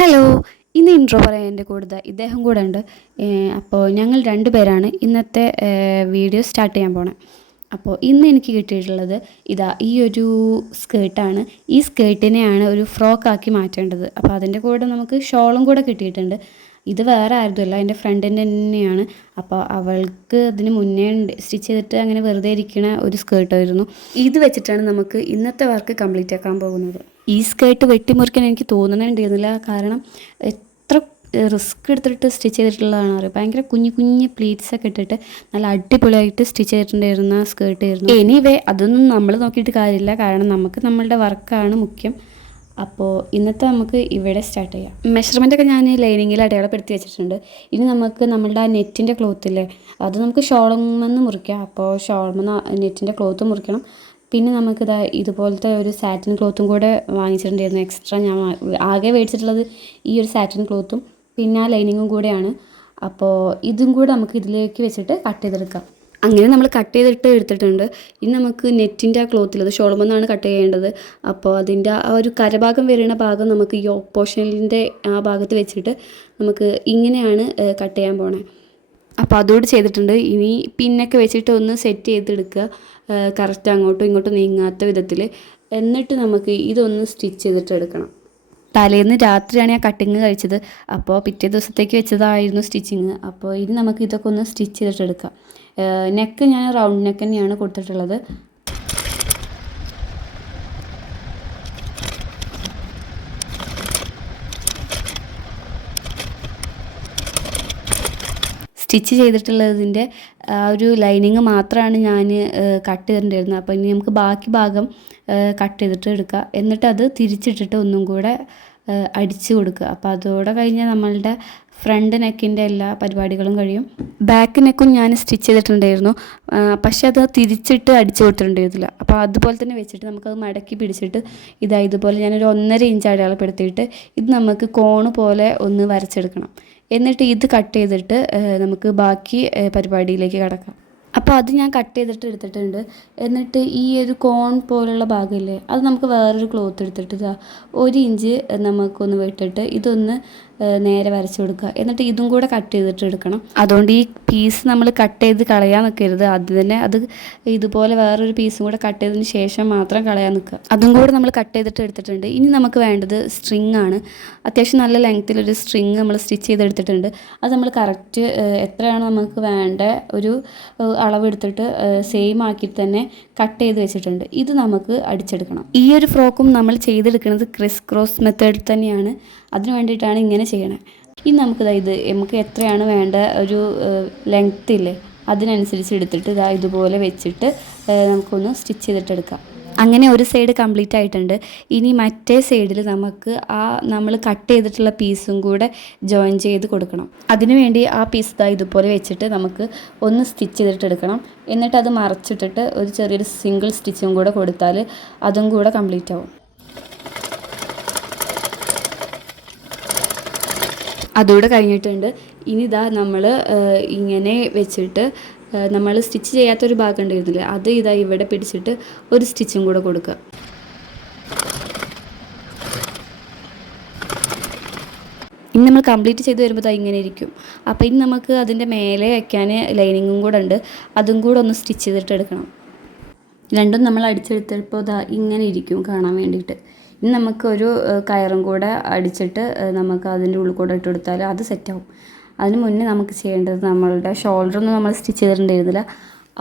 Hello, ഇന്ന് intro പറയാൻ എൻ്റെ കൂടെ ഇദ്ദേഹം കൂടെ ഉണ്ട്. അപ്പോൾ ഞങ്ങൾ രണ്ടുപേരാണ് ഇന്നത്തെ വീഡിയോ സ്റ്റാർട്ട് ചെയ്യാൻ പോണത്. അപ്പോൾ ഇന്ന് എനിക്ക് കിട്ടിയിട്ടുള്ളത് ഈ ഒരു സ്കേർട്ടാണ്. ഈ സ്കേർട്ടിനെയാണ് ഒരു ഫ്രോക്കാക്കി മാറ്റേണ്ടത്. അപ്പോൾ അതിൻ്റെ കൂടെ നമുക്ക് ഷോളും കൂടെ കിട്ടിയിട്ടുണ്ട്. ഇത് വേറെ ആരുമല്ല, എൻ്റെ ഫ്രണ്ടിൻ്റെ തന്നെയാണ്. അപ്പോൾ അവൾക്ക് അതിന് മുന്നേ സ്റ്റിച്ച് ചെയ്തിട്ട് അങ്ങനെ വെറുതെ ഇരിക്കണ ഒരു സ്കേർട്ടായിരുന്നു. ഇത് വെച്ചിട്ടാണ് നമുക്ക് ഇന്നത്തെ വർക്ക് കംപ്ലീറ്റ് ആക്കാൻ പോകുന്നത്. ഈ സ്കേർട്ട് വെട്ടിമുറിക്കാൻ എനിക്ക് തോന്നണുണ്ടായിരുന്നില്ല, കാരണം എത്ര റിസ്ക് എടുത്തിട്ട് സ്റ്റിച്ച് ചെയ്തിട്ടുള്ളതാണ് അറിയാം. ഭയങ്കര കുഞ്ഞു കുഞ്ഞു പ്ലീറ്റ്സൊക്കെ ഇട്ടിട്ട് നല്ല അടിപൊളിയായിട്ട് സ്റ്റിച്ച് ചെയ്തിട്ടുണ്ടായിരുന്ന സ്കേർട്ടായിരുന്നു. എനിവേ അതൊന്നും നമ്മൾ നോക്കിയിട്ട് കാര്യമില്ല, കാരണം നമുക്ക് നമ്മളുടെ വർക്കാണ് മുഖ്യം. അപ്പോൾ ഇന്നത്തെ നമുക്ക് ഇവിടെ സ്റ്റാർട്ട് ചെയ്യാം. മെഷർമെൻറ്റൊക്കെ ഞാൻ ലൈനിങ്ങിൽ അടയാളപ്പെടുത്തി വെച്ചിട്ടുണ്ട്. ഇനി നമുക്ക് നമ്മളുടെ ആ നെറ്റിൻ്റെ ക്ലോത്തില്ലേ, അത് നമുക്ക് ഷോൾമെന്ന് മുറിക്കാം. അപ്പോൾ ഷോൾമെന്ന് നെറ്റിൻ്റെ ക്ലോത്ത് മുറിക്കണം. പിന്നെ നമുക്കിത് ഇതുപോലത്തെ ഒരു സാറ്റിൻ ക്ലോത്തും കൂടെ വാങ്ങിച്ചിട്ടുണ്ടായിരുന്നു എക്സ്ട്രാ. ഞാൻ ആകെ മേടിച്ചിട്ടുള്ളത് ഈ ഒരു സാറ്റിൻ ക്ലോത്തും പിന്നെ ആ ലൈനിങ്ങും കൂടെയാണ്. അപ്പോൾ ഇതും കൂടെ നമുക്ക് ഇതിലേക്ക് വെച്ചിട്ട് കട്ട് ചെയ്തെടുക്കാം. അങ്ങനെ നമ്മൾ കട്ട് ചെയ്തിട്ട് എടുത്തിട്ടുണ്ട്. ഇനി നമുക്ക് നെറ്റിൻ്റെ ആ ക്ലോത്തിൽ, അത് ഷോൾമെന്നാണ് കട്ട് ചെയ്യേണ്ടത്. അപ്പോൾ അതിൻ്റെ ആ ഒരു കരഭാഗം വരുന്ന ഭാഗം നമുക്ക് ഈ പോർഷനിൻ്റെ ആ ഭാഗത്ത് വെച്ചിട്ട് നമുക്ക് ഇങ്ങനെയാണ് കട്ട് ചെയ്യാൻ പോണേ. അപ്പോൾ അതുകൂടി ചെയ്തിട്ടുണ്ട്. ഇനി പിന്നൊക്കെ വെച്ചിട്ട് ഒന്ന് സെറ്റ് ചെയ്തെടുക്കുക, കറക്റ്റ് അങ്ങോട്ടും ഇങ്ങോട്ടും നീങ്ങാത്ത വിധത്തിൽ. എന്നിട്ട് നമുക്ക് ഇതൊന്ന് സ്റ്റിച്ച് ചെയ്തിട്ട് എടുക്കണം. തലേന്ന് രാത്രിയാണ് ഞാൻ കട്ടിങ് കഴിച്ചത്. അപ്പോൾ പിറ്റേ ദിവസത്തേക്ക് വെച്ചതായിരുന്നു സ്റ്റിച്ചിങ്. അപ്പോൾ ഇനി നമുക്ക് ഇതൊക്കെ ഒന്ന് സ്റ്റിച്ച് ചെയ്തിട്ട് എടുക്കാം. നെക്ക് ഞാൻ റൗണ്ട് നെക്ക് തന്നെയാണ് കൊടുത്തിട്ടുള്ളത്. സ്റ്റിച്ച് ചെയ്തിട്ടുള്ളതിൻ്റെ ആ ഒരു ലൈനിങ് മാത്രമാണ് ഞാൻ കട്ട് ചെയ്തിട്ടുണ്ടായിരുന്നത്. അപ്പോൾ ഇനി നമുക്ക് ബാക്കി ഭാഗം കട്ട് ചെയ്തിട്ട് എടുക്കുക. എന്നിട്ട് അത് തിരിച്ചിട്ടിട്ട് ഒന്നും കൂടെ അടിച്ച് കൊടുക്കുക. അപ്പോൾ അതോടെ കഴിഞ്ഞാൽ നമ്മളുടെ ഫ്രണ്ട് നെക്കിൻ്റെ എല്ലാ പരിപാടികളും കഴിയും. ബാക്ക് നെക്കും ഞാൻ സ്റ്റിച്ച് ചെയ്തിട്ടുണ്ടായിരുന്നു, പക്ഷെ അത് തിരിച്ചിട്ട് അടിച്ചു കൊടുത്തിട്ടുണ്ടായിരുന്നില്ല. അപ്പോൾ അതുപോലെ തന്നെ വെച്ചിട്ട് നമുക്കത് മടക്കി പിടിച്ചിട്ട് ഇതുപോലെ ഞാനൊരു 1.5 ഇഞ്ച് അടയാളപ്പെടുത്തിയിട്ട് ഇത് നമുക്ക് കോണ് പോലെ ഒന്ന് വരച്ചെടുക്കണം. എന്നിട്ട് ഇത് കട്ട് ചെയ്തിട്ട് നമുക്ക് ബാക്കി പരിപാടിയിലേക്ക് കടക്കാം. അപ്പോൾ അത് ഞാൻ കട്ട് ചെയ്തിട്ട് എടുത്തിട്ടുണ്ട്. എന്നിട്ട് ഈ ഒരു കോൺ പോലുള്ള ഭാഗമില്ലേ, അത് നമുക്ക് വേറൊരു ക്ലോത്ത് എടുത്തിട്ട് 1 ഇഞ്ച് നമുക്കൊന്ന് വിട്ടിട്ട് ഇതൊന്ന് നേരെ വരച്ച് കൊടുക്കുക. എന്നിട്ട് ഇതും കൂടെ കട്ട് ചെയ്തിട്ട് എടുക്കണം. അതുകൊണ്ട് ഈ പീസ് നമ്മൾ കട്ട് ചെയ്ത് കളയാൻ നിൽക്കരുത്. അത് ഇതുപോലെ വേറൊരു പീസും കൂടെ കട്ട് ചെയ്തതിന് ശേഷം മാത്രം കളയാൻ നിൽക്കുക. അതും കൂടെ നമ്മൾ കട്ട് ചെയ്തിട്ട് എടുത്തിട്ടുണ്ട്. ഇനി നമുക്ക് വേണ്ടത് സ്ട്രിങ് ആണ്. അത്യാവശ്യം നല്ല ലെങ്ത്തിലൊരു സ്ട്രിങ് നമ്മൾ സ്റ്റിച്ച് ചെയ്തെടുത്തിട്ടുണ്ട്. അത് നമ്മൾ കറക്റ്റ് എത്രയാണ് നമുക്ക് വേണ്ട ഒരു അളവെടുത്തിട്ട് സെയിം ആക്കി തന്നെ കട്ട് ചെയ്ത് വെച്ചിട്ടുണ്ട്. ഇത് നമുക്ക് അടിച്ചെടുക്കണം. ഈ ഒരു ഫ്രോക്കും നമ്മൾ ചെയ്തെടുക്കുന്നത് ക്രിസ് ക്രോസ് മെത്തേഡിൽ തന്നെയാണ്. അതിന് വേണ്ടിയിട്ടാണ് ഇങ്ങനെ ചെയ്യണേ. ഇനി നമുക്ക് എത്രയാണ് വേണ്ട ഒരു ലെങ്ത്ത് ഇല്ലേ, അതിനനുസരിച്ച് എടുത്തിട്ട് ഇതുപോലെ വെച്ചിട്ട് നമുക്കൊന്ന് സ്റ്റിച്ച് ചെയ്തിട്ടെടുക്കാം. അങ്ങനെ ഒരു സൈഡ് കംപ്ലീറ്റ് ആയിട്ടുണ്ട്. ഇനി മറ്റേ സൈഡിൽ നമുക്ക് നമ്മൾ കട്ട് ചെയ്തിട്ടുള്ള പീസും കൂടെ ജോയിൻ ചെയ്ത് കൊടുക്കണം. അതിനുവേണ്ടി ആ പീസ് ഇതുപോലെ വെച്ചിട്ട് നമുക്ക് ഒന്ന് സ്റ്റിച്ച് ചെയ്തിട്ടെടുക്കണം. എന്നിട്ട് അത് മറച്ചിട്ടിട്ട് ഒരു ചെറിയൊരു സിംഗിൾ സ്റ്റിച്ചും കൂടെ കൊടുത്താൽ അതും കൂടെ കംപ്ലീറ്റ് ആവും. അതുകൂടെ കഴിഞ്ഞിട്ടുണ്ട്. ഇനി നമ്മൾ ഇങ്ങനെ വെച്ചിട്ട് നമ്മൾ സ്റ്റിച്ച് ചെയ്യാത്തൊരു ഭാഗം ഉണ്ടായിരുന്നില്ല, അത് ഇവിടെ പിടിച്ചിട്ട് ഒരു സ്റ്റിച്ചും കൂടെ കൊടുക്കുക. ഇനി നമ്മൾ കംപ്ലീറ്റ് ചെയ്ത് വരുമ്പോൾ ഇങ്ങനെ ഇരിക്കും. അപ്പോൾ ഇനി നമുക്ക് അതിൻ്റെ മേലെ വയ്ക്കാൻ ലൈനിങ്ങും കൂടെ ഉണ്ട്, അതും കൂടെ ഒന്ന് സ്റ്റിച്ച് ചെയ്തിട്ട് എടുക്കണം. രണ്ടും നമ്മൾ അടിച്ചെടുത്തപ്പോൾ ഇങ്ങനെ ഇരിക്കും കാണാൻ വേണ്ടിയിട്ട്. ഇനി നമുക്കൊരു കയറും കൂടെ അടിച്ചിട്ട് നമുക്ക് അതിൻ്റെ ഉള്ളിൽ കൂടെ ഇട്ട് കൊടുത്താൽ അത് സെറ്റാവും. അതിന് മുന്നേ നമുക്ക് ചെയ്യേണ്ടത് നമ്മളുടെ ഷോൾഡറൊന്നും നമ്മൾ സ്റ്റിച്ച് ചെയ്തിട്ടുണ്ടായിരുന്നില്ല.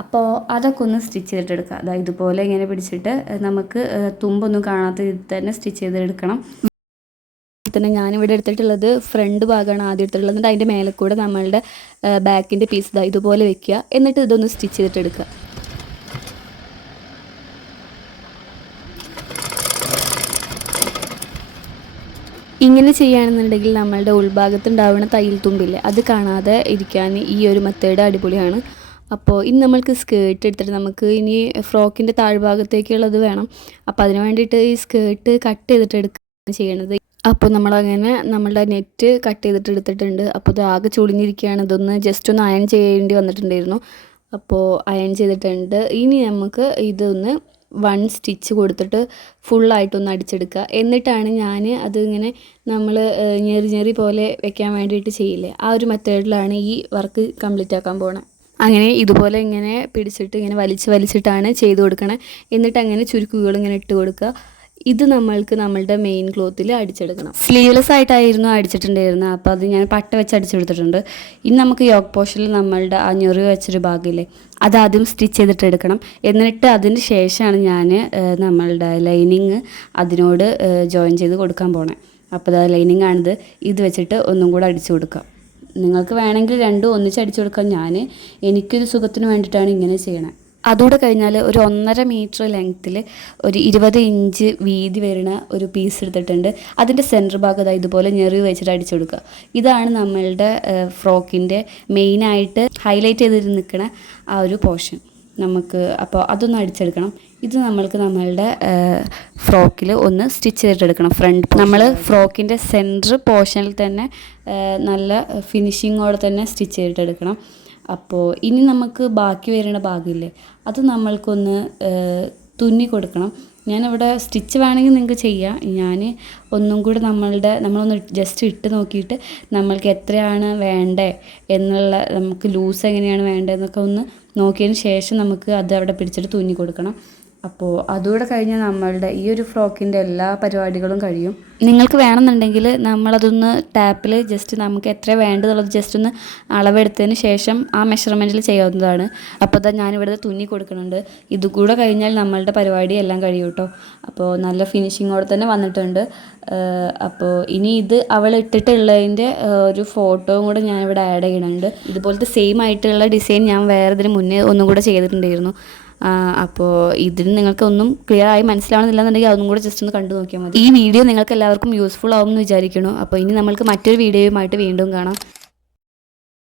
അപ്പോൾ അതൊക്കെ ഒന്ന് സ്റ്റിച്ച് ചെയ്തിട്ടെടുക്കുക. ഇതുപോലെ ഇങ്ങനെ പിടിച്ചിട്ട് നമുക്ക് തുമ്പൊന്നും കാണാത്ത ഇത് തന്നെ സ്റ്റിച്ച് ചെയ്തെടുക്കണം. തന്നെ ഞാനിവിടെ എടുത്തിട്ടുള്ളത് ഫ്രണ്ട് ഭാഗമാണ് ആദ്യം എടുത്തിട്ടുള്ളത്. എന്നിട്ട് അതിൻ്റെ മേലെ കൂടെ നമ്മളുടെ ബാക്കിൻ്റെ പീസ് ഇതുപോലെ വെക്കുക. എന്നിട്ട് ഇതൊന്ന് സ്റ്റിച്ച് ചെയ്തിട്ടെടുക്കുക. ഇങ്ങനെ ചെയ്യുകയാണെന്നുണ്ടെങ്കിൽ നമ്മളുടെ ഉൾഭാഗത്തുണ്ടാവുന്ന തയ്യൽ തുമ്പില്ലേ, അത് കാണാതെ ഇരിക്കാൻ ഈ ഒരു മെത്തേഡ് അടിപൊളിയാണ്. അപ്പോൾ ഇനി നമ്മൾക്ക് സ്കേർട്ട് എടുത്തിട്ട് നമുക്ക് ഇനി ഫ്രോക്കിൻ്റെ താഴ്ഭാഗത്തേക്കുള്ളത് വേണം. അപ്പോൾ അതിന് വേണ്ടിയിട്ട് ഈ സ്കേർട്ട് കട്ട് ചെയ്തിട്ട് എടുക്കുകയാണ് ചെയ്യണത്. അപ്പോൾ നമ്മളങ്ങനെ നമ്മളുടെ നെറ്റ് കട്ട് ചെയ്തിട്ട് എടുത്തിട്ടുണ്ട്. അപ്പോൾ ഇത് ആകെ ചുളിഞ്ഞിരിക്കുകയാണ്. ഇതൊന്ന് ജസ്റ്റ് ഒന്ന് അയൺ ചെയ്യേണ്ടി വന്നിട്ടുണ്ടായിരുന്നു. അപ്പോൾ അയൺ ചെയ്തിട്ടുണ്ട്. ഇനി നമുക്ക് ഇതൊന്ന് 1 സ്റ്റിച്ച് കൊടുത്തിട്ട് ഫുള്ളായിട്ടൊന്ന് അടിച്ചെടുക്കുക. എന്നിട്ടാണ് ഞാൻ അതിങ്ങനെ നമ്മൾ ഞെറി പോലെ വെക്കാൻ വേണ്ടിയിട്ട് ചെയ്യില്ലേ, ആ ഒരു മെത്തേഡിലാണ് ഈ വർക്ക് കംപ്ലീറ്റ് ആക്കാൻ പോണത്. അങ്ങനെ ഇതുപോലെ ഇങ്ങനെ പിടിച്ചിട്ട് ഇങ്ങനെ വലിച്ചിട്ടാണ് ചെയ്ത് കൊടുക്കണേ. എന്നിട്ട് അങ്ങനെ ചുരുക്കുകൾ ഇങ്ങനെ ഇട്ട് കൊടുക്കുക. ഇത് നമ്മളുടെ മെയിൻ ക്ലോത്തിൽ അടിച്ചെടുക്കണം. സ്ലീവ്ലെസ് ആയിട്ടായിരുന്നു അടിച്ചിട്ടുണ്ടായിരുന്നത്, അപ്പോൾ അത് ഞാൻ പട്ട വെച്ച് അടിച്ചെടുത്തിട്ടുണ്ട്. ഇനി നമുക്ക് യോക്ക് പോർഷനിൽ നമ്മളുടെ ആ ഞൊറി വെച്ചൊരു ഭാഗമില്ലേ, അതാദ്യം സ്റ്റിച്ച് ചെയ്തിട്ട് എടുക്കണം. എന്നിട്ട് അതിന് ശേഷമാണ് ഞാൻ നമ്മളുടെ ലൈനിങ് അതിനോട് ജോയിൻ ചെയ്ത് കൊടുക്കാൻ പോണേ. അപ്പോൾ അത് ലൈനിങ് ആണിത്. ഇത് വെച്ചിട്ട് ഒന്നും കൂടെ അടിച്ചു കൊടുക്കാം. നിങ്ങൾക്ക് വേണമെങ്കിൽ രണ്ടും ഒന്നിച്ച് അടിച്ചു കൊടുക്കാം. എനിക്കൊരു സുഖത്തിന് വേണ്ടിയിട്ടാണ് ഇങ്ങനെ ചെയ്യണത്. അതുകൂടെ കഴിഞ്ഞാൽ ഒരു 1.5 മീറ്റർ ലെങ്ത്തിൽ ഒരു 20 ഇഞ്ച് വീതി വരുന്ന ഒരു പീസ് എടുത്തിട്ടുണ്ട്. അതിൻ്റെ സെൻറ്റർ ഭാഗം ഇതുപോലെ ഞെറി വെച്ചിട്ട് അടിച്ചു കൊടുക്കുക. ഇതാണ് നമ്മളുടെ ഫ്രോക്കിൻ്റെ മെയിനായിട്ട് ഹൈലൈറ്റ് ചെയ്ത് നിൽക്കുന്ന ആ ഒരു പോർഷൻ. അപ്പോൾ അതൊന്ന് അടിച്ചെടുക്കണം. ഇത് നമ്മളുടെ ഫ്രോക്കിൽ ഒന്ന് സ്റ്റിച്ച് ചെയ്തിട്ടെടുക്കണം. നമ്മൾ ഫ്രോക്കിൻ്റെ സെൻറ്റർ പോർഷനിൽ തന്നെ നല്ല ഫിനിഷിങ്ങോടെ തന്നെ സ്റ്റിച്ച് ചെയ്തിട്ടെടുക്കണം. അപ്പോൾ ഇനി നമുക്ക് ബാക്കി വരുന്ന ഭാഗമില്ലേ, അത് നമ്മൾക്കൊന്ന് തുന്നി കൊടുക്കണം. ഞാനിവിടെ സ്റ്റിച്ച് വേണമെങ്കിൽ നിങ്ങൾക്ക് ചെയ്യാം. ഞാൻ ഒന്നും കൂടി നമ്മളൊന്ന് ജസ്റ്റ് ഇട്ട് നോക്കിയിട്ട് നമ്മൾക്ക് എത്രയാണ് വേണ്ടത് എന്നുള്ള, നമുക്ക് ലൂസ് എങ്ങനെയാണ് വേണ്ടതെന്നൊക്കെ ഒന്ന് നോക്കിയതിന് ശേഷം നമുക്ക് അത് അവിടെ പിടിച്ചിട്ട് തുന്നി കൊടുക്കണം. അപ്പോൾ അതുകൂടെ കഴിഞ്ഞാൽ നമ്മളുടെ ഈ ഒരു ഫ്രോക്കിൻ്റെ എല്ലാ പരിപാടികളും കഴിയും. നിങ്ങൾക്ക് വേണമെന്നുണ്ടെങ്കിൽ നമ്മളതൊന്ന് ടാപ്പിൽ ജസ്റ്റ് നമുക്ക് എത്ര വേണ്ടതുള്ളത് ജസ്റ്റ് ഒന്ന് അളവെടുത്തതിന് ശേഷം ആ മെഷർമെൻറ്റിൽ ചെയ്യാവുന്നതാണ്. അപ്പോൾ അതാ ഞാനിവിടെ തുന്നി കൊടുക്കുന്നുണ്ട്. ഇതുകൂടെ കഴിഞ്ഞാൽ നമ്മളുടെ പരിപാടി എല്ലാം കഴിയും കേട്ടോ. അപ്പോൾ നല്ല ഫിനിഷിങ്ങോടെ തന്നെ വന്നിട്ടുണ്ട്. അപ്പോൾ ഇനി ഇത് അവൾ ഇട്ടിട്ടുള്ളതിൻ്റെ ഒരു ഫോട്ടോയും കൂടെ ഞാനിവിടെ ആഡ് ചെയ്യുന്നുണ്ട്. ഇതുപോലത്തെ സെയിം ആയിട്ടുള്ള ഡിസൈൻ ഞാൻ വേറെ ഇതിന് മുന്നേ ഒന്നും കൂടെ ചെയ്തിട്ടുണ്ടായിരുന്നു. അപ്പോൾ ഇതിന് നിങ്ങൾക്ക് ഒന്നും ക്ലിയർ ആയി മനസ്സിലാവണമെന്നില്ലെന്നുണ്ടെങ്കിൽ അതൊന്നും കൂടെ ജസ്റ്റ് ഒന്ന് കണ്ടു നോക്കിയാൽ മതി. ഈ വീഡിയോ നിങ്ങൾക്ക് എല്ലാവർക്കും യൂസ്ഫുൾ ആവും എന്ന് വിചാരിക്കുന്നു. അപ്പോൾ ഇനി നമ്മൾക്ക് മറ്റൊരു വീഡിയോയുമായിട്ട് വീണ്ടും കാണാം.